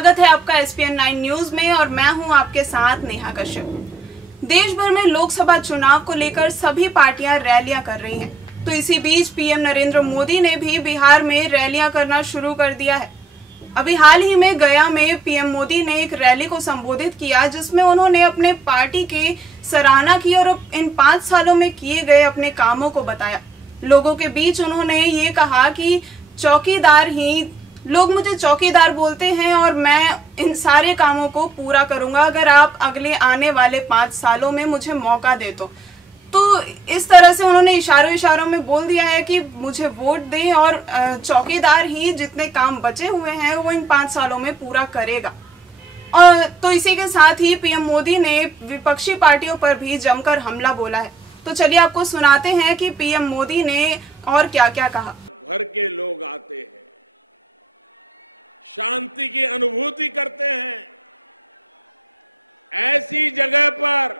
स्वागत है आपका एसपीएन 9 न्यूज में और मैं हूं आपके साथ नेहा कश्यप। देश भर में लोकसभा चुनाव को लेकर सभी पार्टियां रैलियां कर रही हैं। तो इसी बीच पीएम नरेंद्र मोदी ने भी बिहार में रैलियां करना शुरू कर दिया है। अभी हाल ही में गया में पीएम मोदी ने एक रैली को संबोधित किया, जिसमें उन्होंने अपने पार्टी की सराहना की और इन 5 सालों में किए गए अपने कामों को बताया। लोगों के बीच उन्होंने ये कहा कि लोग मुझे चौकीदार बोलते हैं और मैं इन सारे कामों को पूरा करूंगा अगर आप अगले आने वाले 5 सालों में मुझे मौका दे तो इस तरह से उन्होंने इशारों में बोल दिया है कि मुझे वोट दें और चौकीदार ही जितने काम बचे हुए हैं वो इन 5 सालों में पूरा करेगा। और तो इसी के साथ ही पीएम मोदी ने विपक्षी पार्टियों पर भी जमकर हमला बोला है। तो चलिए आपको सुनाते हैं कि पीएम मोदी ने और क्या क्या कहा। भर के लोग आते हैं, शांति की अनुभूति करते हैं। ऐसी जगह पर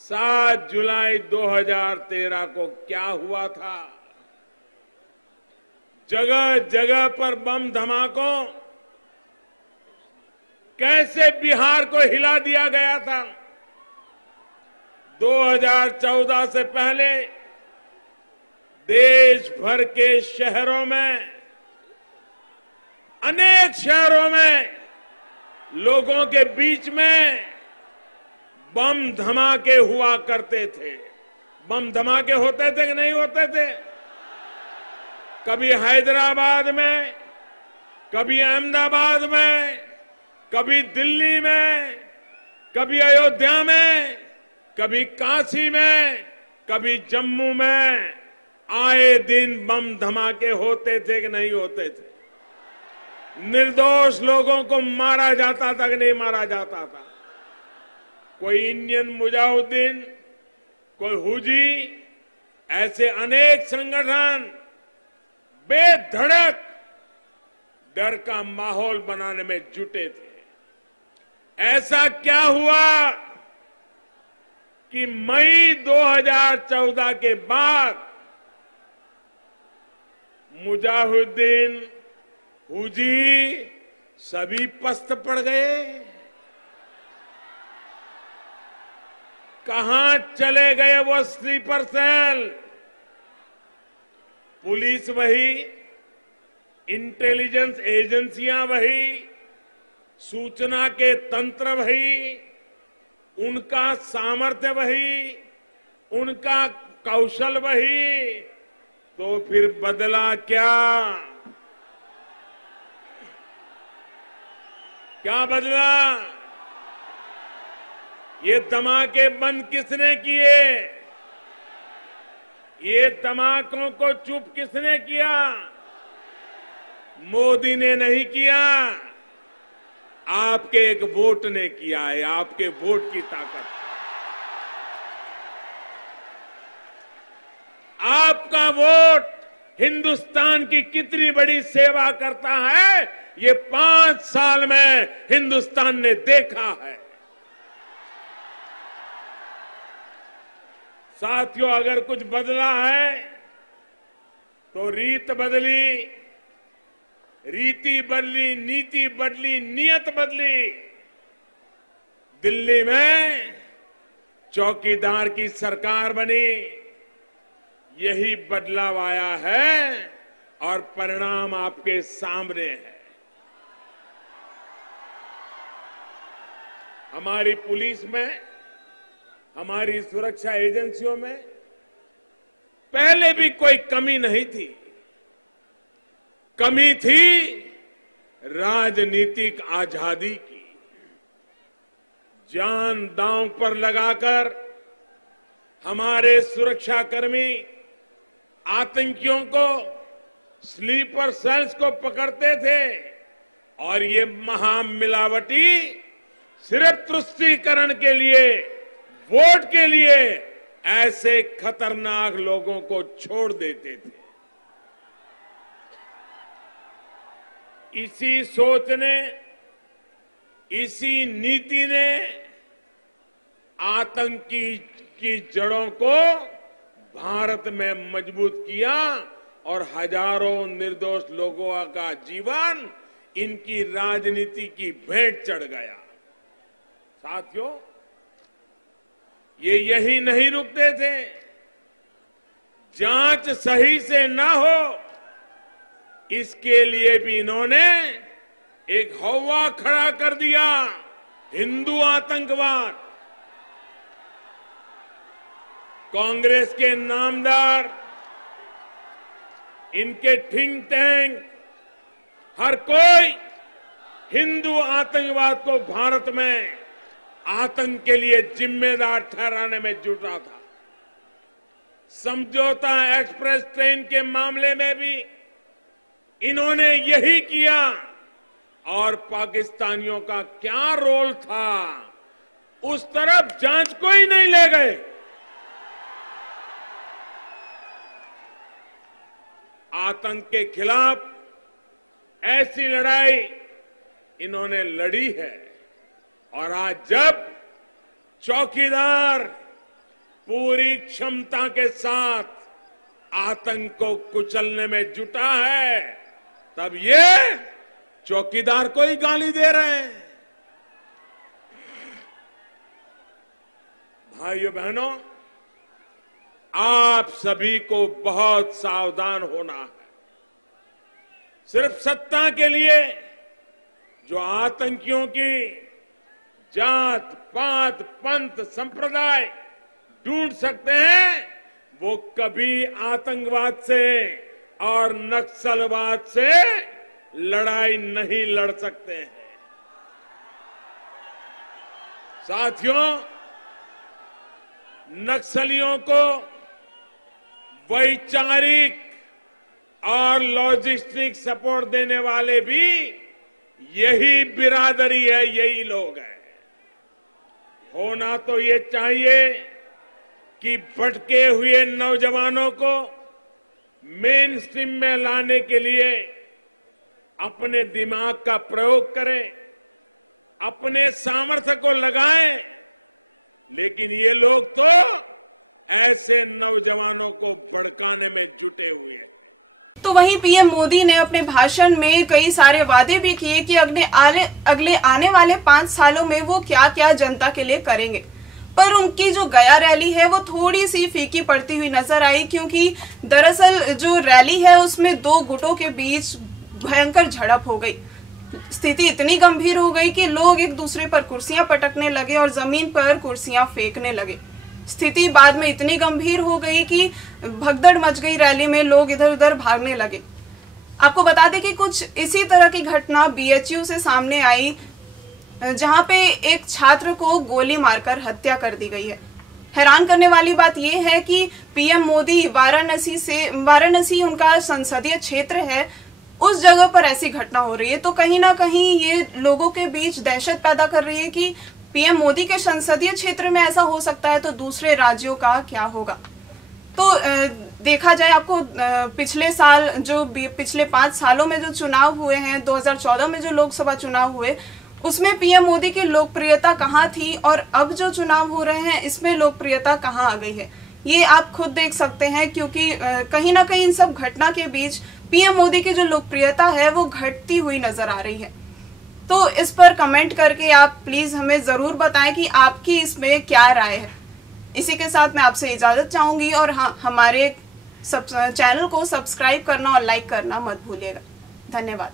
7 जुलाई 2013 को क्या हुआ था? जगह जगह पर बम धमाकों कैसे बिहार को हिला दिया गया था। 2014 से पहले देश भर के शहरों में, अनेक शहरों में लोगों के बीच में बम धमाके हुआ करते थे। बम धमाके होते थे कि नहीं होते थे? कभी हैदराबाद में, कभी अहमदाबाद में, कभी दिल्ली में, कभी अयोध्या में, कभी काशी में, कभी जम्मू में। आए दिन बम धमाके होते थे कि नहीं होते थे? निर्दोष लोगों को मारा जाता था कि नहीं मारा जाता था? कोई इंडियन मुजाहिदीन, कोई हुजी, ऐसे अनेक संगठन बेधड़क डर का माहौल बनाने में जुटे थे। ऐसा क्या हुआ कि मई 2014 के बाद मुजाहिदीन, हुजी सभी पस्त पड़ गए? कहां चले गए वो स्लीपर सेल? पुलिस वही, इंटेलिजेंस एजेंसियां वही, सूचना के तंत्र वही, उनका सामर्थ्य वही, उनका कौशल वही, तो फिर बदला क्या? क्या बदला? ये धमाके बंद किसने किए? ये धमाकों को चुप किसने किया? मोदी ने नहीं किया, आपके एक वोट ने किया है। आपके वोट की ताकत, आपका वोट हिंदुस्तान की कितनी बड़ी सेवा करता है, ये 5 साल में हिंदुस्तान ने देखा है। साथियों, अगर कुछ बदला है तो रीत बदली, रीति बदली, नीति बदली, नियत बदली। दिल्ली में चौकीदार की सरकार बनी, यही बदलाव आया है और परिणाम आपके सामने है। हमारी पुलिस में, हमारी सुरक्षा एजेंसियों में पहले भी कोई कमी नहीं थी। कमी थी राजनीतिक आजादी की। जान दांव पर लगाकर हमारे सुरक्षाकर्मी आतंकियों को, स्लीपर सेल्स को पकड़ते थे और ये महामिलावटी सिर्फ तुष्टीकरण के लिए, वोट के लिए ऐसे खतरनाक लोगों को छोड़ देते थे। इसी सोच ने, इसी नीति ने आतंकी की जड़ों को भारत में मजबूत किया और हजारों निर्दोष लोगों का जीवन इनकी राजनीति की भेंट चढ़ गया। साथियों, ये यही नहीं रुकते थे। जांच सही से ना हो, इसके लिए भी इन्होंने एक हौवा खड़ा कर दिया, हिंदू आतंकवाद। कांग्रेस के नामदार, इनके थिंक टैंक, हर कोई हिंदू आतंकवाद को भारत में आतंक के लिए जिम्मेदार ठहराने में जुटा था। समझौता एक्सप्रेस ट्रेन के मामले में भी इन्होंने यही किया। और पाकिस्तानियों का क्या रोल था, उस तरफ जांच को ही नहीं ले गए। आतंक के खिलाफ ऐसी लड़ाई इन्होंने लड़ी है। और आज जब चौकीदार पूरी क्षमता के साथ आतंक को कुचलने में जुटा है, तब ये चौकीदार को ही गाली दे रहे हैं। भाइयों बहनों, आप सभी को बहुत सावधान होना है। सिर्फ सत्ता के लिए जो आतंकियों की जात पात पंथ संप्रदाय ढूंढ सकते हैं, वो कभी आतंकवाद से और नक्सलवाद से लड़ाई नहीं लड़ सकते हैं। साथियों, नक्सलियों को वैचारिक और लॉजिस्टिक सपोर्ट देने वाले भी यही बिरादरी है, यही लोग हैं। होना तो ये चाहिए कि भटके हुए नौजवानों को मेन स्ट्रीम में लाने के लिए अपने दिमाग का प्रयोग करें, अपने सामर्थ्य को लगाएं। लेकिन ये लोग तो ऐसे नौजवानों को भड़काने में जुटे हुए हैं। तो वहीं पीएम मोदी ने अपने भाषण में कई सारे वादे भी किए कि अगले आने वाले 5 सालों में वो क्या क्या जनता के लिए करेंगे। पर उनकी जो गया रैली है वो थोड़ी सी फीकी पड़ती हुई नजर आई, क्योंकि दरअसल जो रैली है उसमें 2 गुटों के बीच भयंकर झड़प हो गई। स्थिति इतनी गंभीर हो गई कि लोग एक दूसरे पर कुर्सियां पटकने लगे और जमीन पर कुर्सियां फेंकने लगे। स्थिति बाद में इतनी गंभीर हो गई कि भगदड़ मच गई रैली में, लोग इधर उधर भागने लगे। आपको बता दें कि कुछ इसी तरह की घटना बीएचयू से सामने आई, जहां पे एक छात्र को गोली मारकर हत्या कर दी गई है। हैरान करने वाली बात यह है कि पीएम मोदी वाराणसी उनका संसदीय क्षेत्र है, उस जगह पर ऐसी घटना हो रही है। तो कहीं ना कहीं ये लोगों के बीच दहशत पैदा कर रही है कि पीएम मोदी के संसदीय क्षेत्र में ऐसा हो सकता है तो दूसरे राज्यों का क्या होगा। तो देखा जाए, आपको पिछले 5 सालों में जो चुनाव हुए हैं, 2014 में जो लोकसभा चुनाव हुए, उसमें पीएम मोदी की लोकप्रियता कहाँ थी और अब जो चुनाव हो रहे हैं इसमें लोकप्रियता कहाँ आ गई है, ये आप खुद देख सकते हैं। क्योंकि कहीं ना कहीं इन सब घटना के बीच पीएम मोदी की जो लोकप्रियता है वो घटती हुई नजर आ रही है। तो इस पर कमेंट करके आप प्लीज हमें जरूर बताएं कि आपकी इसमें क्या राय है। इसी के साथ मैं आपसे इजाजत चाहूंगी, और हाँ, हमारे चैनल को सब्सक्राइब करना और लाइक करना मत भूलिएगा। धन्यवाद।